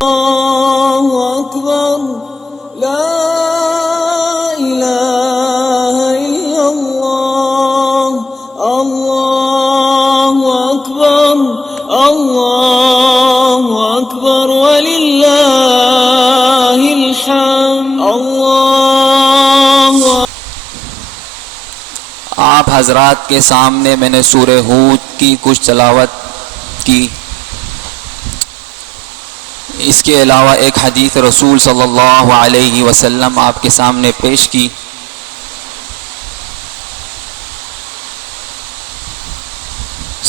اللہ اکبر لا الہ الا اللہ اللہ اکبر اللہ اکبر وللہ الحمد اللہ۔ آپ حضرات کے سامنے میں نے سورہ ہود کی کچھ تلاوت کی، اس کے علاوہ ایک حدیث رسول صلی اللہ علیہ وسلم آپ کے سامنے پیش کی۔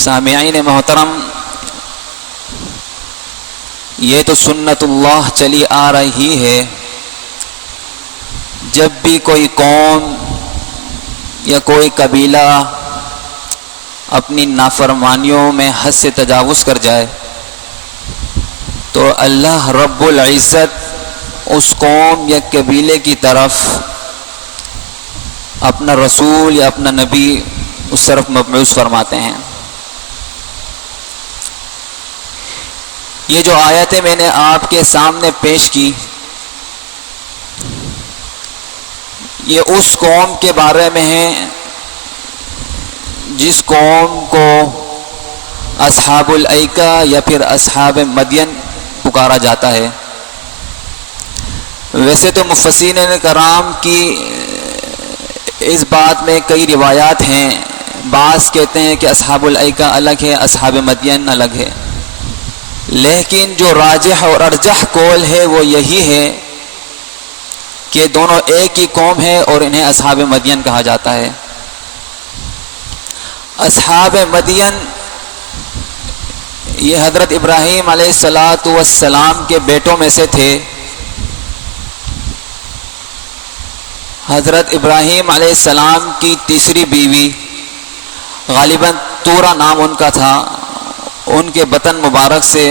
سامعین محترم، یہ تو سنت اللہ چلی آ رہی ہے، جب بھی کوئی قوم یا کوئی قبیلہ اپنی نافرمانیوں میں حد سے تجاوز کر جائے تو اللہ رب العزت اس قوم یا قبیلے کی طرف اپنا رسول یا اپنا نبی اس طرف مبعوث فرماتے ہیں۔ یہ جو آیتیں میں نے آپ کے سامنے پیش کی، یہ اس قوم کے بارے میں ہیں جس قوم کو اصحاب الایکہ یا پھر اصحاب مدین پکارا جاتا ہے۔ ویسے تو مفسرین کرام کی اس بات میں کئی روایات ہیں، بعض کہتے ہیں کہ اصحاب الایکہ الگ ہے، اصحاب مدین الگ ہے، لیکن جو راجح اور ارجح قول ہے وہ یہی ہے کہ دونوں ایک ہی قوم ہے اور انہیں اصحاب مدین کہا جاتا ہے۔ اصحاب مدین یہ حضرت ابراہیم علیہ السلام کے بیٹوں میں سے تھے۔ حضرت ابراہیم علیہ السلام کی تیسری بیوی، غالباً تورا نام ان کا تھا، ان کے بطن مبارک سے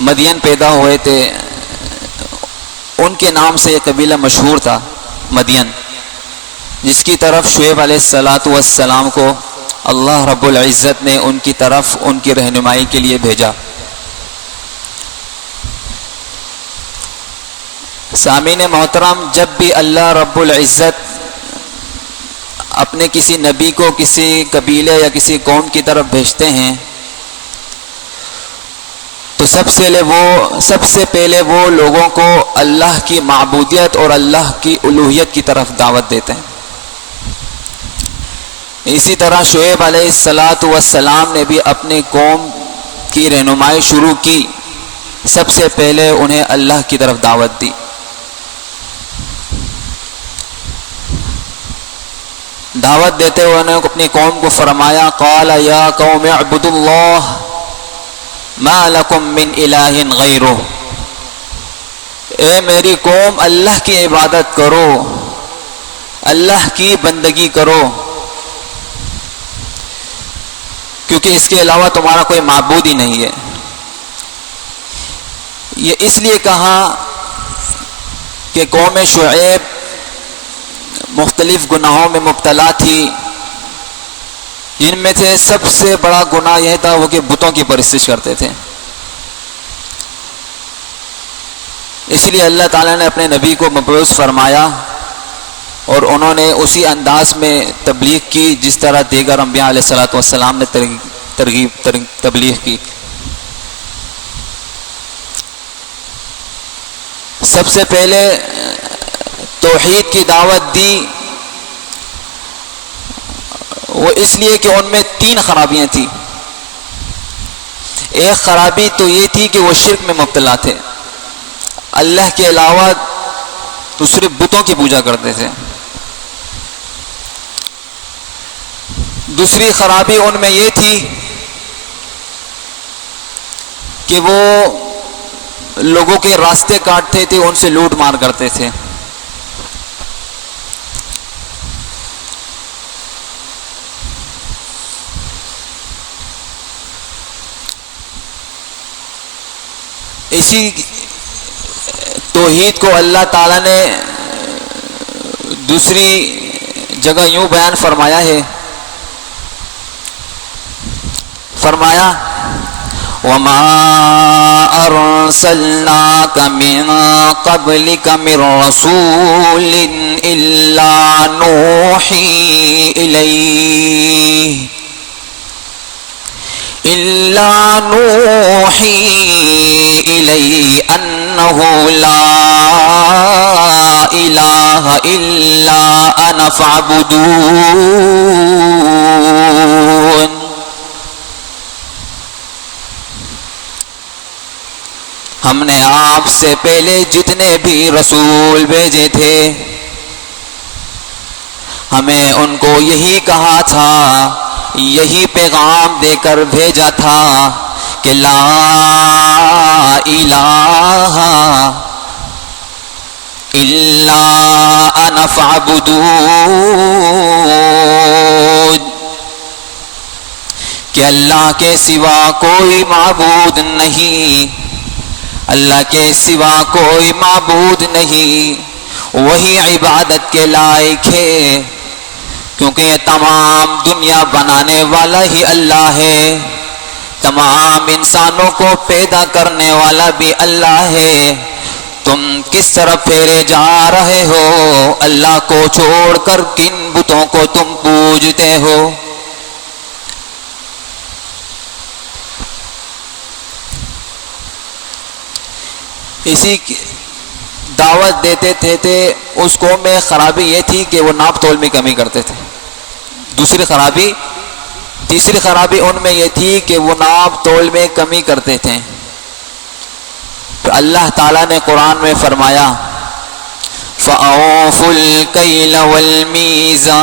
مدین پیدا ہوئے تھے، ان کے نام سے یہ قبیلہ مشہور تھا مدین، جس کی طرف شعیب علیہ السلام کو اللہ رب العزت نے ان کی طرف ان کی رہنمائی کے لیے بھیجا۔ سامعین محترم، جب بھی اللہ رب العزت اپنے کسی نبی کو کسی قبیلے یا کسی قوم کی طرف بھیجتے ہیں تو سب سے پہلے وہ لوگوں کو اللہ کی معبودیت اور اللہ کی الوہیت کی طرف دعوت دیتے ہیں۔ اسی طرح شعیب علیہ السلام نے بھی اپنی قوم کی رہنمائی شروع کی، سب سے پہلے انہیں اللہ کی طرف دعوت دی۔ دعوت دیتے ہوئے انہوں نے اپنی قوم کو فرمایا، قال یا قوم اعبدوا اللہ ما لکم من الہ غیرہ، اے میری قوم اللہ کی عبادت کرو، اللہ کی بندگی کرو، کیونکہ اس کے علاوہ تمہارا کوئی معبود ہی نہیں ہے۔ یہ اس لیے کہا کہ قوم شعیب مختلف گناہوں میں مبتلا تھی، جن میں سے سب سے بڑا گناہ یہ تھا وہ کہ بتوں کی پرستش کرتے تھے۔ اس لیے اللہ تعالیٰ نے اپنے نبی کو مبعوث فرمایا اور انہوں نے اسی انداز میں تبلیغ کی جس طرح دیگر انبیاء علیہ السلام نے تبلیغ کی۔ سب سے پہلے توحید کی دعوت دی، وہ اس لیے کہ ان میں 3 خرابیاں تھیں۔ ایک خرابی تو یہ تھی کہ وہ شرک میں مبتلا تھے، اللہ کے علاوہ دوسرے بتوں کی پوجا کرتے تھے۔ دوسری خرابی ان میں یہ تھی کہ وہ لوگوں کے راستے کاٹتے تھے، ان سے لوٹ مار کرتے تھے۔ اسی توحید کو اللہ تعالیٰ نے دوسری جگہ یوں بیان فرمایا ہے، فرمایا وما أرسلناك من قبلك من رسول إلا نوحي إليه أنه لا إله إلا أنا فاعبدون. ہم نے آپ سے پہلے جتنے بھی رسول بھیجے تھے ہمیں ان کو یہی کہا تھا، یہی پیغام دے کر بھیجا تھا کہ لا الہ الا انا فاعبدون، کہ اللہ کے سوا کوئی معبود نہیں، اللہ کے سوا کوئی معبود نہیں، وہی عبادت کے لائق ہے، کیونکہ یہ تمام دنیا بنانے والا ہی اللہ ہے، تمام انسانوں کو پیدا کرنے والا بھی اللہ ہے. تم کس طرف پھیرے جا رہے ہو؟ اللہ کو چھوڑ کر کن بتوں کو تم پوجتے ہو؟ اسی کی دعوت دیتے تھے. اس قوم میں خرابی یہ تھی کہ وہ ناپ تول میں کمی کرتے تھے. تیسری خرابی ان میں یہ تھی کہ وہ ناپ تول میں کمی کرتے تھے. تو اللہ تعالیٰ نے قرآن میں فرمایا فَأَوْفُوا الْكَيْلَ وَالْمِيزَانَ،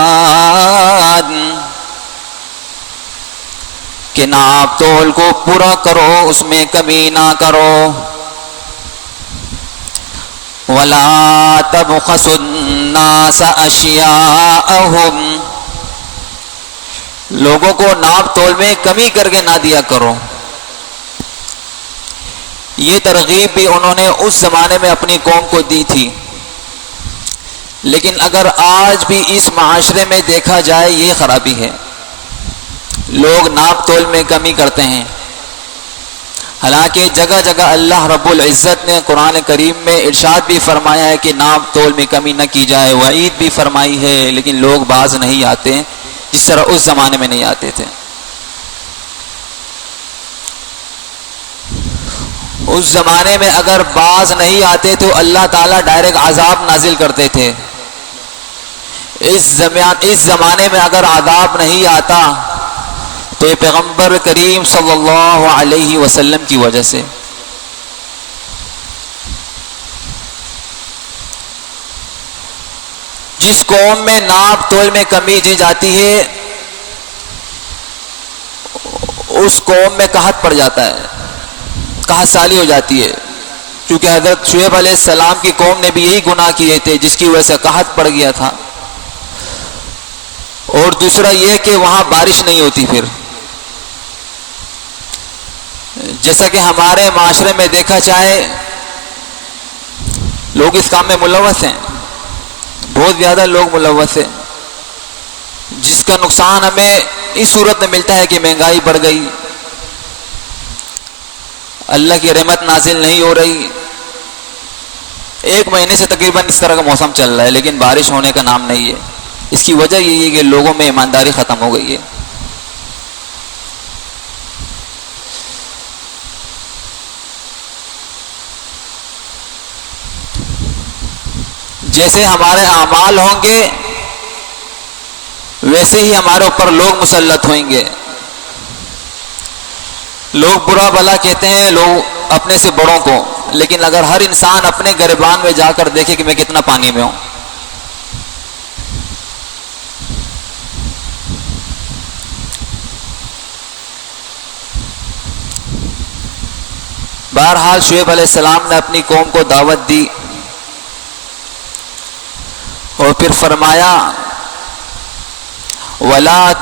کہ ناپ تول کو پورا کرو، اس میں کمی نہ کرو. وَلَا تَبْخَسُوا النَّاسَ أَشْيَاءَهُمْ، لوگوں کو ناپ تول میں کمی کر کے نہ دیا کرو. یہ ترغیب بھی انہوں نے اس زمانے میں اپنی قوم کو دی تھی، لیکن اگر آج بھی اس معاشرے میں دیکھا جائے یہ خرابی ہے. لوگ ناپ تول میں کمی کرتے ہیں، حالانکہ جگہ جگہ اللہ رب العزت نے قرآن کریم میں ارشاد بھی فرمایا ہے کہ ناپ تول میں کمی نہ کی جائے، وعید بھی فرمائی ہے، لیکن لوگ باز نہیں آتے جس طرح اس زمانے میں نہیں آتے تھے. اس زمانے میں اگر باز نہیں آتے تو اللہ تعالیٰ ڈائریکٹ عذاب نازل کرتے تھے. اس زمانے میں اگر عذاب نہیں آتا تو یہ پیغمبر کریم صلی اللہ علیہ وسلم کی وجہ سے. جس قوم میں ناپ تول میں کمی دی جاتی ہے اس قوم میں قحط پڑ جاتا ہے، قحط سالی ہو جاتی ہے. کیونکہ حضرت شعیب علیہ السلام کی قوم نے بھی یہی گناہ کیے تھے جس کی وجہ سے قحط پڑ گیا تھا. اور دوسرا یہ کہ وہاں بارش نہیں ہوتی. پھر جیسا کہ ہمارے معاشرے میں دیکھا جائے لوگ اس کام میں ملوث ہیں، بہت زیادہ لوگ ملوث ہیں، جس کا نقصان ہمیں اس صورت میں ملتا ہے کہ مہنگائی بڑھ گئی، اللہ کی رحمت نازل نہیں ہو رہی. 1 مہینے سے تقریباً اس طرح کا موسم چل رہا ہے لیکن بارش ہونے کا نام نہیں ہے. اس کی وجہ یہی ہے کہ لوگوں میں ایمانداری ختم ہو گئی ہے. جیسے ہمارے اعمال ہوں گے ویسے ہی ہمارے اوپر لوگ مسلط ہوئیں گے. لوگ برا بھلا کہتے ہیں لوگ اپنے سے بڑوں کو، لیکن اگر ہر انسان اپنے گریبان میں جا کر دیکھے کہ میں کتنا پانی میں ہوں. بہرحال شعیب علیہ السلام نے اپنی قوم کو دعوت دی اور پھر فرمایا وَلَا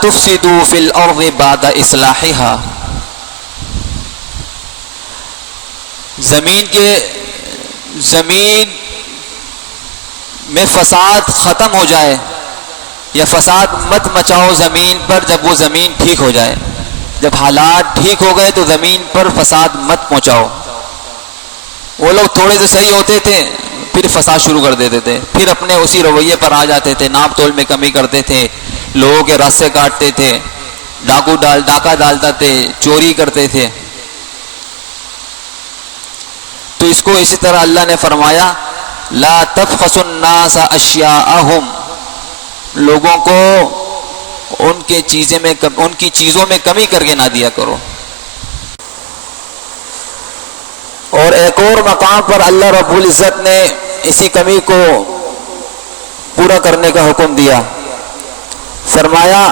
تُفْسِدُوا فِي الْأَرْضِ بَعْدَ إِصْلَاحِهَا، زمین میں فساد ختم ہو جائے، یا فساد مت مچاؤ زمین پر جب وہ زمین ٹھیک ہو جائے. جب حالات ٹھیک ہو گئے تو زمین پر فساد مت پہنچاؤ. وہ لوگ تھوڑے سے صحیح ہوتے تھے پھر فساد شروع کر دیتے تھے، پھر اپنے اسی رویے پر آ جاتے تھے، ناپ تول میں کمی کرتے تھے، لوگوں کے راستے کاٹتے تھے، ڈاکہ ڈالتے تھے، چوری کرتے تھے. تو اس کو اسی طرح اللہ نے فرمایا لا تبخسوا الناس اشیاءہم، لوگوں کو ان کی چیزوں میں کمی کر کے نہ دیا کرو. اور ایک اور مقام پر اللہ رب العزت نے اسی کمی کو پورا کرنے کا حکم دیا. فرمایا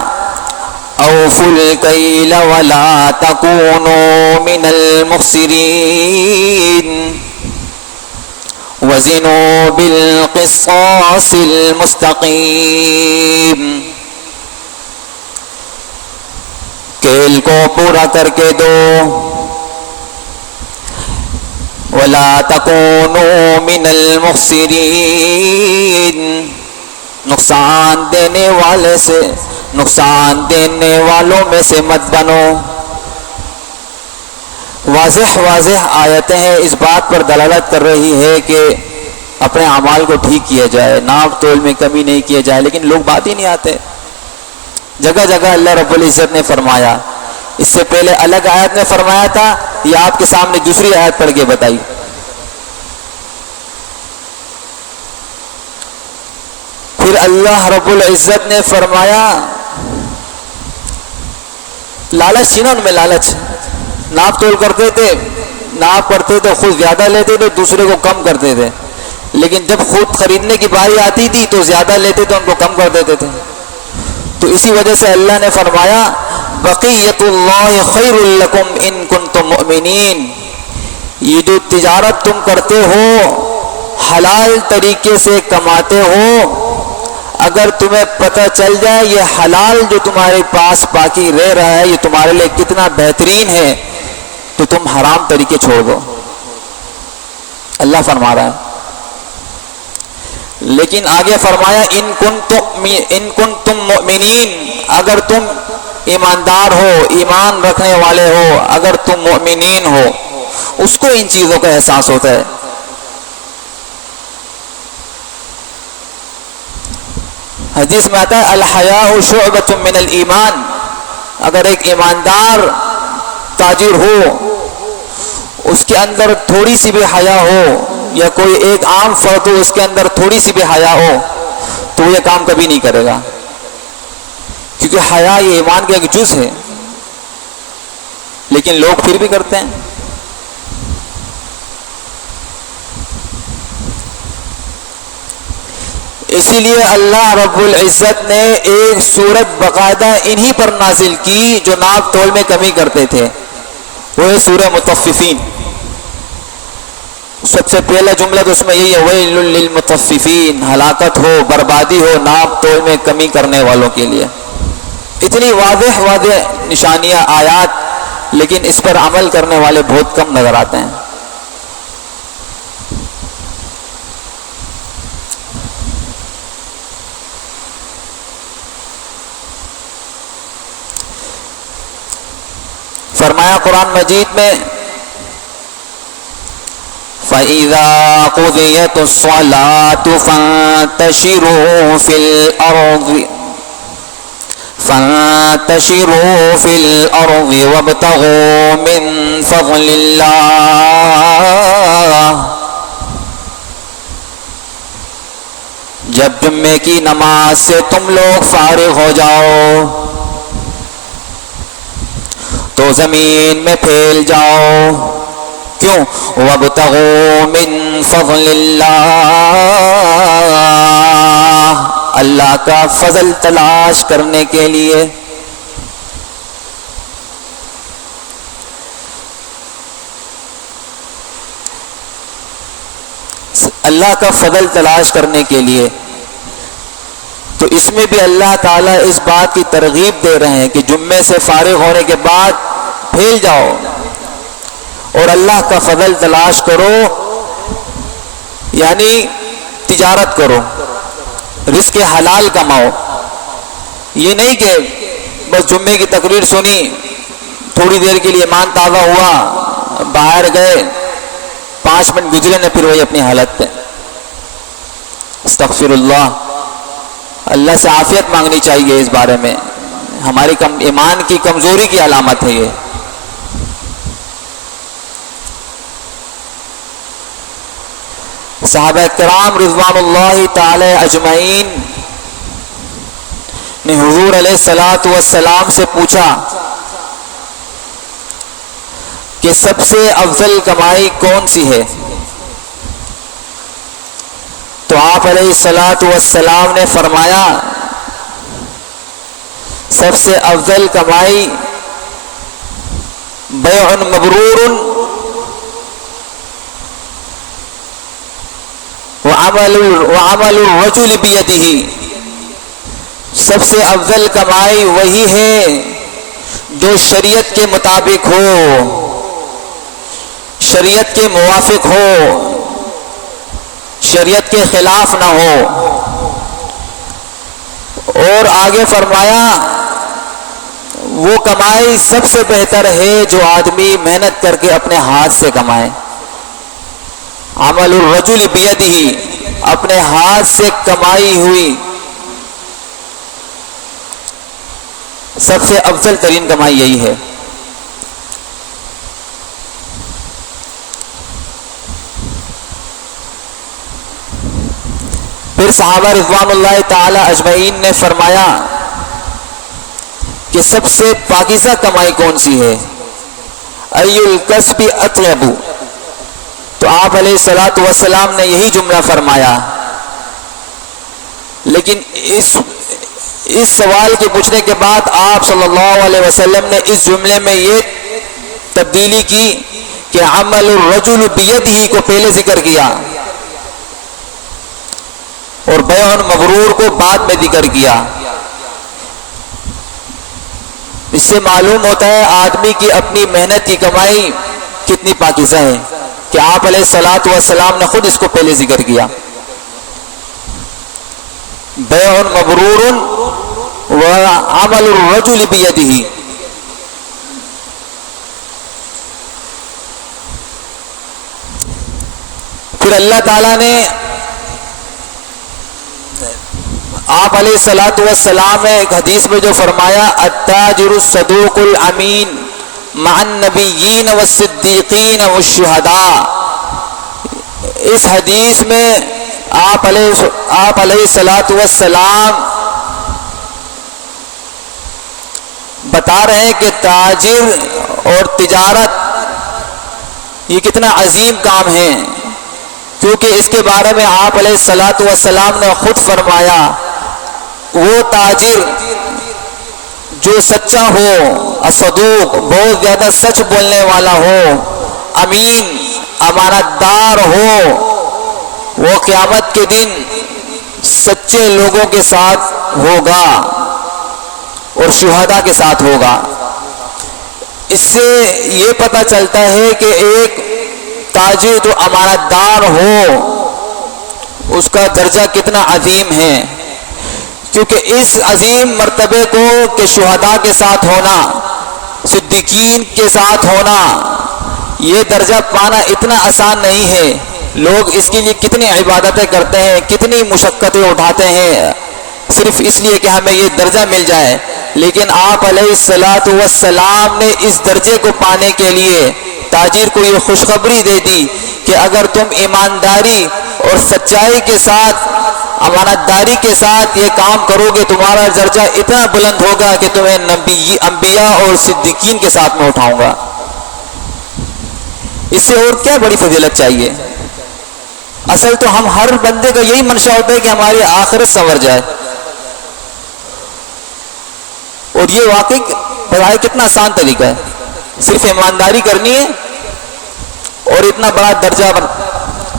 اوفوا الکیل ولا تکونوا من المخسرین وزنوا بالقسطاس المستقیم. کیل کو پورا کر کے دو. ولا تکونوا من المخسرین، نقصان دینے والوں میں سے مت بنو. واضح آیتیں ہیں اس بات پر دلالت کر رہی ہے کہ اپنے اعمال کو ٹھیک کیا جائے، ناپ تول میں کمی نہیں کیا جائے، لیکن لوگ بات ہی نہیں آتے. جگہ جگہ اللہ رب العزت نے فرمایا. اس سے پہلے الگ آیت میں فرمایا تھا، یہ آپ کے سامنے دوسری آیت پڑھ کے بتائی. پھر اللہ رب العزت نے فرمایا لالچ تھی نا ان میں، لالچ. ناپ تول کرتے تھے، ناپ کرتے تھے، خود زیادہ لیتے تھے، دوسرے کو کم کرتے تھے. لیکن جب خود خریدنے کی باری آتی تھی تو زیادہ لیتے تھے، ان کو کم کر دیتے تھے. تو اسی وجہ سے اللہ نے فرمایا بقیت اللہ خیر لکم ان کنتم مؤمنین. یہ جو تجارت تم کرتے ہو، حلال طریقے سے کماتے ہو، اگر تمہیں پتہ چل جائے یہ حلال جو تمہارے پاس باقی رہ رہا ہے یہ تمہارے لیے کتنا بہترین ہے، تو تم حرام طریقے چھوڑ دو. اللہ فرما رہا ہے. لیکن آگے فرمایا ان کنتم مؤمنین، اگر تم ایماندار ہو، ایمان رکھنے والے ہو، اگر تم مؤمنین ہو، اس کو ان چیزوں کا احساس ہوتا ہے. حدیث میں آتا ہے الحیاء شعبۃ من الایمان. اگر ایک ایماندار تاجر ہو، اس کے اندر تھوڑی سی بھی حیا ہو، یا کوئی ایک عام فرد ہو اس کے اندر تھوڑی سی بھی حیا ہو، تو یہ کام کبھی نہیں کرے گا، کیونکہ حیا یہ ایمان کا ایک جز ہے. لیکن لوگ پھر بھی کرتے ہیں. اسی لیے اللہ رب العزت نے ایک سورت باقاعدہ انہی پر نازل کی جو ناپ تول میں کمی کرتے تھے، وہ ہے سورہ مطففین. سب سے پہلا جملہ تو اس میں یہی ہے ویل للمطففین، ہلاکت ہو، بربادی ہو ناپ تول میں کمی کرنے والوں کے لیے. اتنی واضح نشانیاں آیات، لیکن اس پر عمل کرنے والے بہت کم نظر آتے ہیں. فرمایا قرآن مجید میں فَإِذَا قُضِيَتِ الصَّلَاةُ فَانتَشِرُوا فِي الْأَرْضِ وَابْتَغُوا مِن فَضْلِ اللَّهِ. جب جمعے کی نماز سے تم لوگ فارغ ہو جاؤ تو زمین میں پھیل جاؤ. کیوں؟ وَابْتَغُوا مِن فَضْلِ اللَّهِ، اللہ کا فضل تلاش کرنے کے لیے. اللہ کا فضل تلاش کرنے کے لیے. تو اس میں بھی اللہ تعالیٰ اس بات کی ترغیب دے رہے ہیں کہ جمعے سے فارغ ہونے کے بعد پھیل جاؤ اور اللہ کا فضل تلاش کرو، یعنی تجارت کرو، رزق حلال کماؤ. یہ نہیں کہ بس جمعے کی تقریر سنی، تھوڑی دیر کے لیے ایمان تازہ ہوا، باہر گئے، 5 منٹ گزرے نہ پھر وہی اپنی حالت پہ. استغفر اللہ. اللہ سے عافیت مانگنی چاہیے اس بارے میں، ہماری ایمان کی کمزوری کی علامت ہے یہ. صحابہ کرام رضوان اللہ تعالی اجمعین نے حضور علیہ الصلاۃ والسلام سے پوچھا کہ سب سے افضل کمائی کون سی ہے؟ تو آپ علیہ الصلاۃ والسلام نے فرمایا سب سے افضل کمائی بیع مبرور وعمل الرجل بیدہ. سب سے افضل کمائی وہی ہے جو شریعت کے مطابق ہو، شریعت کے موافق ہو، شریعت کے خلاف نہ ہو. اور آگے فرمایا وہ کمائی سب سے بہتر ہے جو آدمی محنت کر کے اپنے ہاتھ سے کمائے. عمل الرجل بیدہ، اپنے ہاتھ سے کمائی ہوئی سب سے افضل ترین کمائی یہی ہے. پھر صحابہ رضوان اللہ تعالی اجمعین نے فرمایا کہ سب سے پاکیزہ کمائی کون سی ہے؟ ای الکسب اطیب. تو آپ علیہ الصلاۃ والسلام نے یہی جملہ فرمایا، لیکن اس سوال کے پوچھنے کے بعد آپ صلی اللہ علیہ وسلم نے اس جملے میں یہ تبدیلی کی کہ عمل الرجل بیدہ کو پہلے ذکر کیا اور بیع مبرور کو بعد میں ذکر کیا. اس سے معلوم ہوتا ہے آدمی کی اپنی محنت کی کمائی کتنی پاکیزہ ہے کہ آپ علیہ الصلاۃ والسلام نے خود اس کو پہلے ذکر کیا. بیع مبرور وعمل الرجل بیدہ. پھر اللہ تعالیٰ نے آپ علیہ الصلاۃ والسلام نے ایک حدیث میں جو فرمایا التاجر الصدوق الامین مع النبیین والصدیقین والشہداء، اس حدیث میں آپ علیہ الصلاۃ والسلام بتا رہے ہیں کہ تاجر اور تجارت یہ کتنا عظیم کام ہے، کیونکہ اس کے بارے میں آپ علیہ الصلاۃ والسلام نے خود فرمایا وہ تاجر جو سچا ہو، الصدوق بہت زیادہ سچ بولنے والا ہو، امین امانت دار ہو، وہ قیامت کے دن سچے لوگوں کے ساتھ ہوگا اور شہداء کے ساتھ ہوگا. اس سے یہ پتہ چلتا ہے کہ ایک تاجر جو امانت دار ہو اس کا درجہ کتنا عظیم ہے، کیونکہ اس عظیم مرتبے کو کہ شہداء کے ساتھ ہونا، صدیقین کے ساتھ ہونا، یہ درجہ پانا اتنا آسان نہیں ہے. لوگ اس کے لیے کتنی عبادتیں کرتے ہیں، کتنی مشقتیں اٹھاتے ہیں صرف اس لیے کہ ہمیں یہ درجہ مل جائے. لیکن آپ علیہ الصلاۃ والسلام نے اس درجے کو پانے کے لیے تاجر کو یہ خوشخبری دے دی کہ اگر تم ایمانداری اور سچائی کے ساتھ، امانت داری کے ساتھ یہ کام کرو گے تمہارا درجہ اتنا بلند ہوگا کہ تمہیں انبیاء اور صدیقین کے ساتھ میں اٹھاؤں گا. اس سے اور کیا بڑی فضیلت چاہیے؟ اصل تو ہم ہر بندے کا یہی منشا ہوتا ہے کہ ہماری آخرت سنور جائے، اور یہ واقعی بظاہر کتنا آسان طریقہ ہے، صرف ایمانداری کرنی ہے اور اتنا بڑا درجہ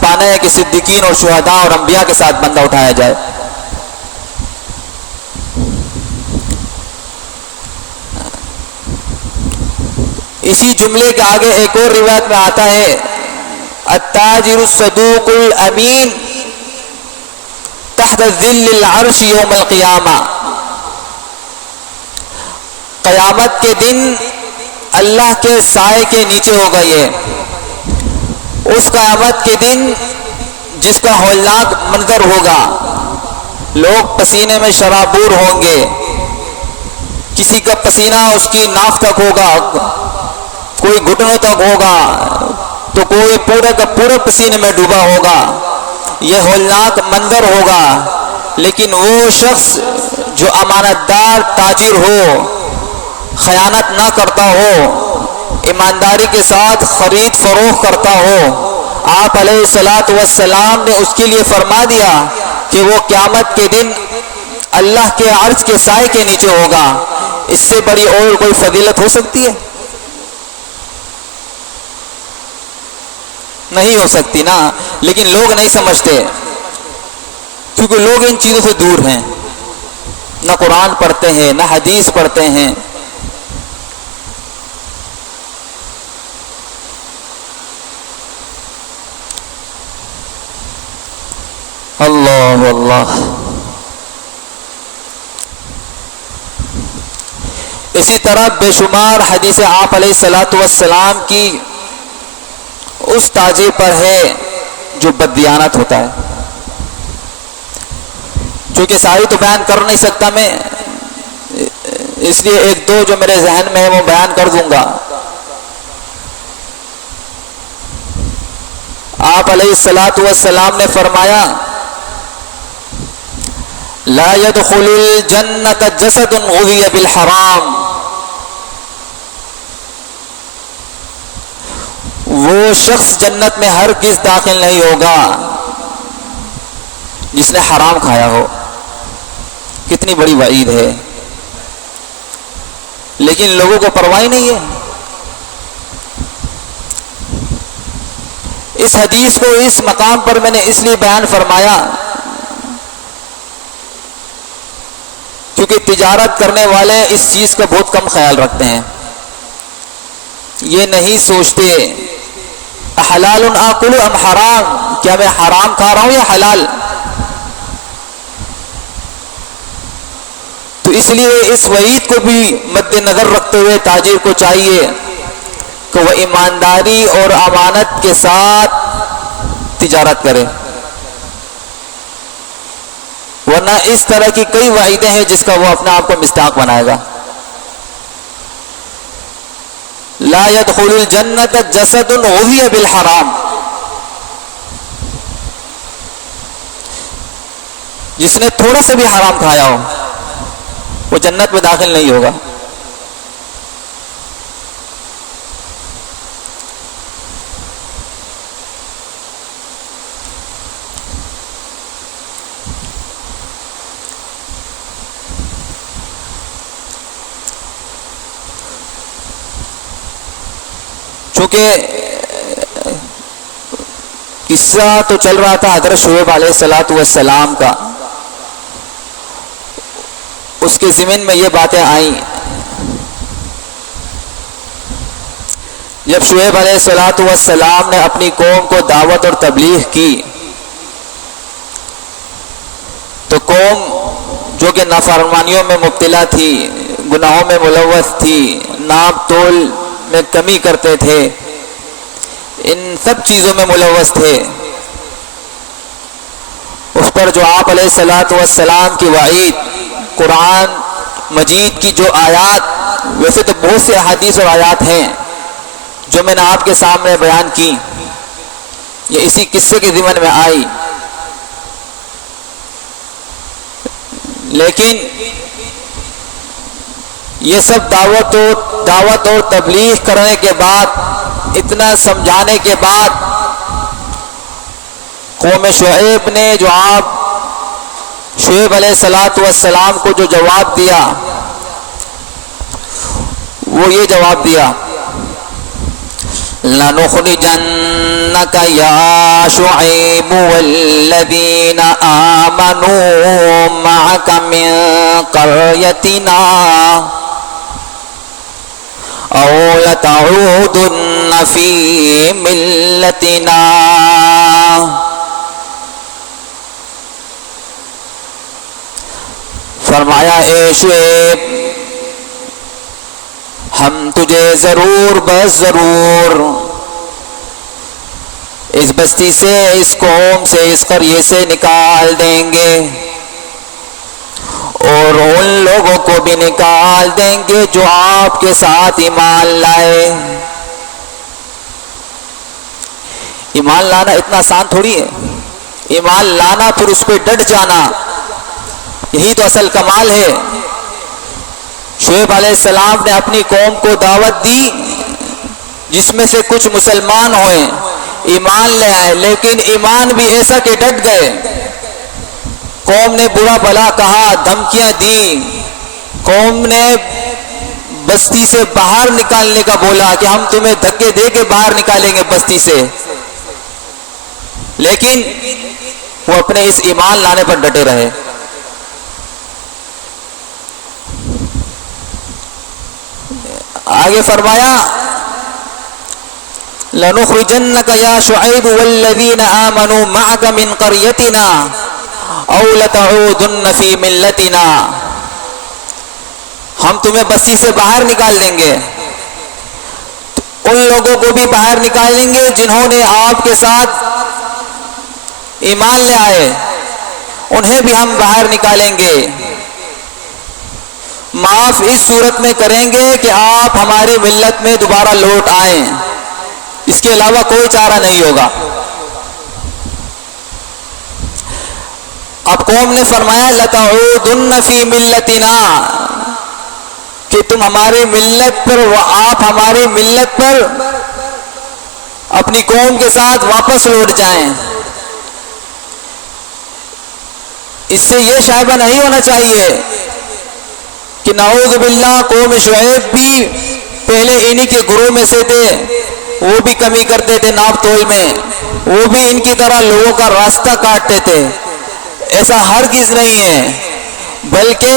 پانا ہے کہ صدیقین اور شہداء اور انبیاء کے ساتھ بندہ اٹھایا جائے. اسی جملے کے آگے ایک اور روایت میں آتا ہے التاجر الصدوق الامین تحت ظل العرش یوم القیامہ. قیامت کے دن اللہ کے سائے کے نیچے ہوگا. یہ اس قیامت کے دن جس کا ہولناک منظر ہوگا، لوگ پسینے میں شرابور ہوں گے، کسی کا پسینہ اس کی ناک تک ہوگا، کوئی گھٹنوں تک ہوگا، تو کوئی پورے کا پورے پسینے میں ڈوبا ہوگا. یہ ہولناک منظر ہوگا. لیکن وہ شخص جو امانت دار تاجر ہو، خیانت نہ کرتا ہو، ایمانداری کے ساتھ خرید فروخت کرتا ہو، آپ علیہ الصلاۃ والسلام نے اس کے لیے فرما دیا کہ وہ قیامت کے دن اللہ کے عرش کے سائے کے نیچے ہوگا. اس سے بڑی اور کوئی فضیلت ہو سکتی ہے؟ نہیں ہو سکتی نا. لیکن لوگ نہیں سمجھتے، کیونکہ لوگ ان چیزوں سے دور ہیں، نہ قرآن پڑھتے ہیں نہ حدیث پڑھتے ہیں. اللہ اللہ. اسی طرح بے شمار حدیث آپ علیہ الصلاۃ والسلام کی اس تاجر پر ہے جو بددیانت ہوتا ہے. چونکہ ساری تو بیان کر نہیں سکتا میں، اس لیے ایک دو جو میرے ذہن میں ہے وہ بیان کر دوں گا. آپ علیہ الصلاۃ والسلام نے فرمایا لا يدخل الجنت جسد غذی بالحرام. وہ شخص جنت میں ہرگز داخل نہیں ہوگا جس نے حرام کھایا ہو. کتنی بڑی وعید ہے، لیکن لوگوں کو پرواہ نہیں ہے. اس حدیث کو اس مقام پر میں نے اس لیے بیان فرمایا کیونکہ تجارت کرنے والے اس چیز کا بہت کم خیال رکھتے ہیں. یہ نہیں سوچتے حلال آکل ام حرام، کیا میں حرام کھا رہا ہوں یا حلال. تو اس لیے اس وعید کو بھی مد نظر رکھتے ہوئے تاجر کو چاہیے کہ وہ ایمانداری اور امانت کے ساتھ تجارت کرے، ورنہ اس طرح کی کئی وعیدیں ہیں جس کا وہ اپنے آپ کو مستحق بنائے گا. لا يدخل الجنت جسد غذی بالحرام. جس نے تھوڑا سا بھی حرام کھایا ہو وہ جنت میں داخل نہیں ہوگا. چونکہ قصہ تو چل رہا تھا حضرت شعیب علیہ الصلاۃ والسلام کا، اس کے ضمن میں یہ باتیں آئیں. جب شعیب علیہ الصلاۃ والسلام نے اپنی قوم کو دعوت اور تبلیغ کی تو قوم جو کہ نافرمانیوں میں مبتلا تھی، گناہوں میں ملوث تھی، ناپ تول میں کمی کرتے تھے، ان سب چیزوں میں ملوث تھے، اس پر جو آپ علیہ الصلاۃ والسلام کی وعید، قرآن مجید کی جو آیات، ویسے تو بہت سے احادیث اور آیات ہیں جو میں نے آپ کے سامنے بیان کی، یہ اسی قصے کے ضمن میں آئی. لیکن یہ سب دعوت اور تبلیغ کرنے کے بعد، اتنا سمجھانے کے بعد، قوم شعیب نے جو آپ شعیب علیہ الصلاۃ والسلام کو جو جواب دیا وہ یہ جواب دیا لَنُخْرِجَنَّكَ يَا شُعَيْبُ وَالَّذِينَ آمَنُوا مَعَكَ مِنْ قَرْيَتِنَا أَوْ لَتَعُودُنَّ فِي مِلَّتِنَا. فرمایا اے شعیب، ہم تجھے ضرور بس ضرور اس بستی سے، اس قوم سے، اس قریے سے نکال دیں گے، اور ان لوگوں کو بھی نکال دیں گے جو آپ کے ساتھ ایمان لائے۔ ایمان لانا اتنا آسان تھوڑی ہے، ایمان لانا پھر اس پہ ڈٹ جانا، یہی تو اصل کمال ہے۔ شعیب علیہ السلام نے اپنی قوم کو دعوت دی، جس میں سے کچھ مسلمان ہوئے، ایمان لے آئے، لیکن ایمان بھی ایسا کہ ڈٹ گئے۔ قوم نے برا بھلا کہا، دھمکیاں دی، قوم نے بستی سے باہر نکالنے کا بولا کہ ہم تمہیں دھکے دے کے باہر نکالیں گے بستی سے، لیکن وہ اپنے اس ایمان لانے پر ڈٹے رہے۔ آگے فرمایا لَنُخْرِجَنَّكَ يَا شُعَيْبُ وَالَّذِينَ آمَنُوا مَعَكَ مِنْ قَرْيَتِنَا أَوْ لَتَعُودُنَّ فِي مِلَّتِنَا، ہم تمہیں بستی سے باہر نکال دیں گے، ان لوگوں کو بھی باہر نکالیں گے جنہوں نے آپ کے ساتھ ایمان لے آئے، انہیں بھی ہم باہر نکالیں گے۔ معاف اس صورت میں کریں گے کہ آپ ہماری ملت میں دوبارہ لوٹ آئیں، اس کے علاوہ کوئی چارہ نہیں ہوگا۔ اب قوم نے فرمایا لَتَعُودُنَّ فِي مِلَّتِنَا، کہ تم ہماری ملت پر، آپ ہماری ملت پر اپنی قوم کے ساتھ واپس لوٹ جائیں۔ اس سے یہ شائبہ نہیں ہونا چاہیے کہ نعوذ باللہ قوم شعیب بھی پہلے انہی کے گروہ میں سے تھے، وہ بھی کمی کرتے تھے ناپ تول میں، وہ بھی ان کی طرح لوگوں کا راستہ کاٹتے تھے۔ ایسا ہرگز نہیں ہے، بلکہ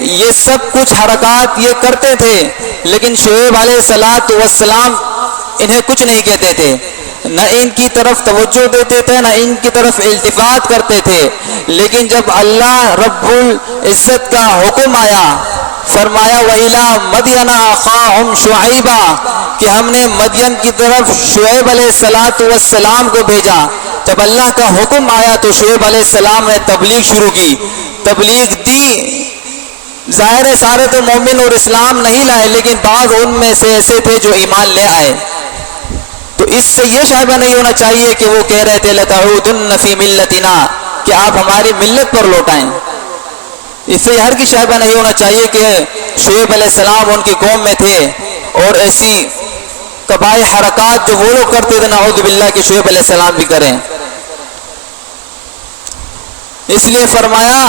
یہ سب کچھ حرکات یہ کرتے تھے، لیکن شعیب علیہ السلام انہیں کچھ نہیں کہتے تھے، نہ ان کی طرف توجہ دیتے تھے، نہ ان کی طرف التفات کرتے تھے۔ لیکن جب اللہ رب العزت کا حکم آیا، فرمایا وَإِلَىٰ مَدْيَنَ أَخَاهُمْ شُعَيْبًا، کہ ہم نے مدین کی طرف شعیب علیہ السلام کو بھیجا، جب اللہ کا حکم آیا تو شعیب علیہ السلام نے تبلیغ شروع کی، تبلیغ دی۔ ظاہر ہے سارے تو مومن اور اسلام نہیں لائے، لیکن بعض ان میں سے ایسے تھے جو ایمان لے آئے۔ تو اس سے یہ شائبہ نہیں ہونا چاہیے کہ وہ کہہ رہے تھے لَتَعُودُنَّ فِي مِلَّتِنَا، کہ آپ ہماری ملت پر لوٹائیں۔ اس سے ہر کی شائبہ نہیں ہونا چاہیے کہ شعیب علیہ السلام ان کی قوم میں تھے اور ایسی قبائح حرکات جو وہ لوگ کرتے تھے نعوذ باللہ کہ شعیب علیہ السلام بھی کریں۔ اس لیے فرمایا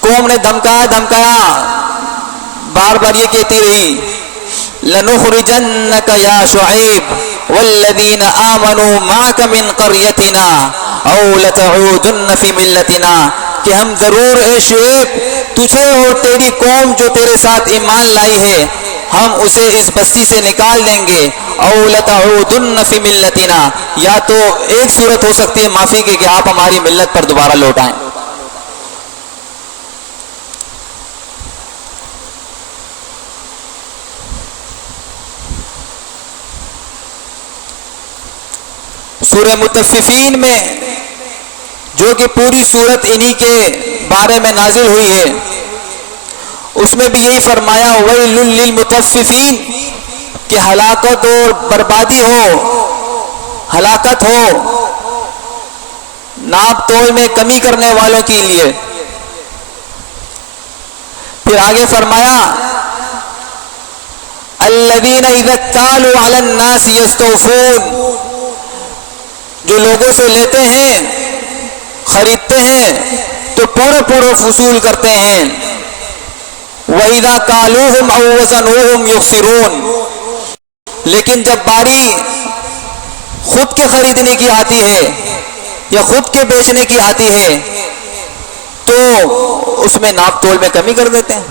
قوم نے دھمکایا، بار بار یہ کہتی رہی لَنُخْرِجَنَّكَ يَا شُعَيْبُ وَالَّذِينَ آمَنُوا مَعَكَ مِنْ قَرْيَتِنَا أَوْ لَتَعُودُنَّ فِي مِلَّتِنَا، کہ ہم ضرور اے شعیب تجھے اور تیری قوم جو تیرے ساتھ ایمان لائی ہے، ہم اسے اس بستی سے نکال دیں گے۔ أَوْ لَتَعُودُنَّ فِي مِلَّتِنَا، یا تو ایک صورت ہو سکتی ہے معافی کی کہ آپ ہماری ملت پر دوبارہ لوٹ آئیں۔ سورہ مطففین میں جو کہ پوری صورت انہی کے بارے میں نازل ہوئی ہے، اس میں بھی یہی فرمایا وَيْلٌ لِّلْمُطَفِّفِينَ، کہ ہلاکت اور بربادی ہو، ہلاکت ہو ناپ تول میں کمی کرنے والوں کے لیے۔ پھر آگے فرمایا الَّذِينَ إِذَا اكْتَالُوا عَلَى النَّاسِ يَسْتَوْفُونَ، جو لوگوں سے لیتے ہیں، خریدتے ہیں تو پورے فصول کرتے ہیں۔ وَإِذَا كَالُوهُمْ أَوْ وَزَنُوهُمْ يُخْسِرُونَ، لیکن جب باری خود کے خریدنے کی آتی ہے یا خود کے بیچنے کی آتی ہے تو اس میں ناپ تول میں کمی کر دیتے ہیں۔